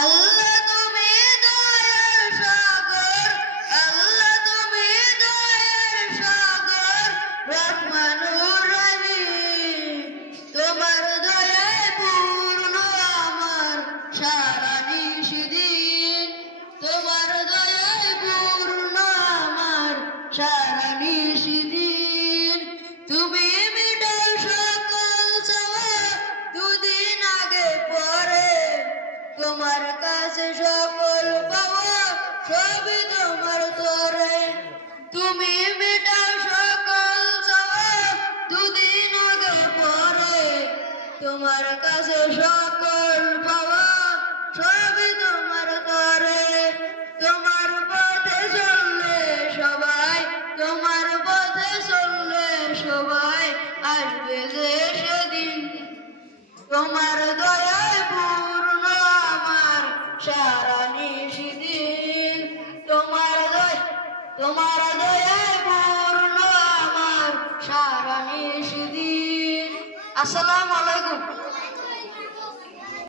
আল্লাহ তুমি দয়ার সাগর, আল্লাহ তুমি দয়ার সাগর, রহমানুর রহিম। তোমার দয়ায় পূর্ণ আমার সারা নিশিদিন, তোমার দয়ায় পূর্ণ আমার সারা নিশিদিন। তুমি মিটাও সকল চাওয়া দুদিন আগে পরে, তোমার কাছে সকল পাওয়া সবই তোমার তরে। তুমি মেটাও সকল চাওয়া দুদিন আগে পরে, তোমার কাছে সকল পাওয়া সবই তোমার তরে। তোমার পথে চললে সবাই, তোমার পথে চললে সবাই আসবে যে সেদিন। তোমার দয়ায় পূর্ণ আমার সারা নিশিদিন, তোমার দয়ায় পূর্ণ আমার সারা নিশিদিন। আসসালামু আলাইকুম।